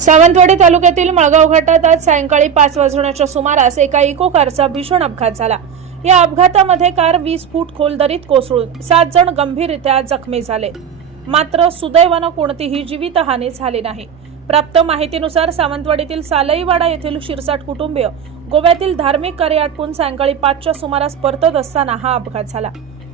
सावंतवाडी तालुक्यातील मळगाव घाटात आज सायंकाळी 5 वाजण्याच्या सुमारास एका इको कारचा भीषण अपघात झाला। या अपघातामध्ये कार 20 फूट खोल दरीत कोसळून 7 जण गंभीररित्या जखमी झाले। मात्र सुदैवाने कोणतीही जीवितहानी झाली नाही। प्राप्त माहितीनुसार सावंतवाडीतील सालईवाडा येथील शिरसाट कुटुंबीय गोव्यातील धार्मिक कार्य आटपून सायंकाळी 5च्या सुमारास परतत असताना हा अपघात झाला।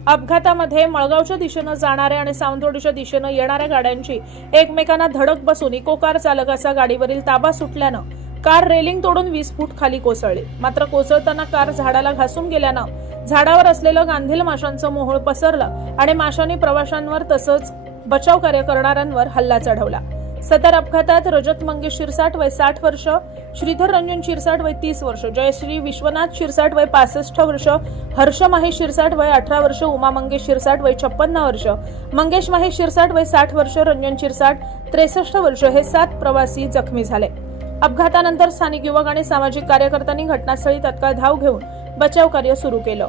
अपघातामध्ये मळगावच्या दिशेने जाणाऱ्या आणि सावंतवाडीच्या दिशेने येणाऱ्या गाड्यांची एकमेकांना धडक बसून इको कार चालकाचा गाडीवरील ताबा सुटल्यानं कार रेलिंग तोडून 20 फूट खाली कोसळली। मात्र कोसळताना कार झाडाला घासून गेल्यानं झाडावर असलेलं गांधील माशांचं मोहोळ पसरलं आणि माशांनी प्रवाशांवर तसंच बचाव कार्य करणाऱ्यांवर हल्ला चढवला। सदर अपघातात रजत मंगेश शिरसाट वय 60 वर्ष, श्रीधर रंजन शिरसाट वय 30 वर्ष, जयश्री विश्वनाथ शिरसाट वय 65 वर्ष, हर्ष महेश शिरसाट वय 18 वर्ष, उमा मंगेश शिरसाट वय 56 वर्ष, मंगेश महेश शिरसाट वय 60 वर्ष, रंजन शिरसाट 63 वर्ष हे 7 प्रवासी जखमी झाले। अपघातानंतर स्थानिक युवक आणि सामाजिक कार्यकर्त्यांनी घटनास्थळी तत्काळ धाव घेऊन बचाव कार्य सुरू केलं।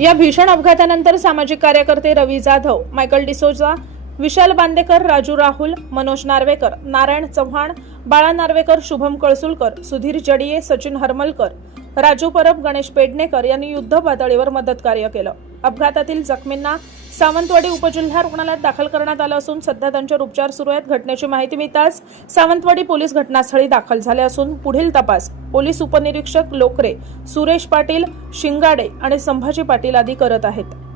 या भीषण अपघातानंतर सामाजिक कार्यकर्ते रवी जाधव, मायकल डिसोजा, विशाल बांदेकर, राजू राहुल, मनोज नार्वेकर, नारायण चव्हाण, बाळा नार्वेकर, शुभम कळसुलकर, सुधीर जडिये, सचिन हरमलकर, राजू परब, गणेश पेडणेकर यांनी युद्ध पातळीवर मदत कार्य केलं। अपघातातील जखमींना सावंतवाडी उपजिल्हा रुग्णालयात दाखल करण्यात आलं असून सध्या त्यांच्यावर उपचार सुरू आहेत। घटनेची माहिती मिळताच सावंतवाडी पोलीस घटनास्थळी दाखल झाले असून पुढील तपास पोलीस उपनिरीक्षक लोकरे, सुरेश पाटील, शिंगाडे आणि संभाजी पाटील आदी करत आहेत।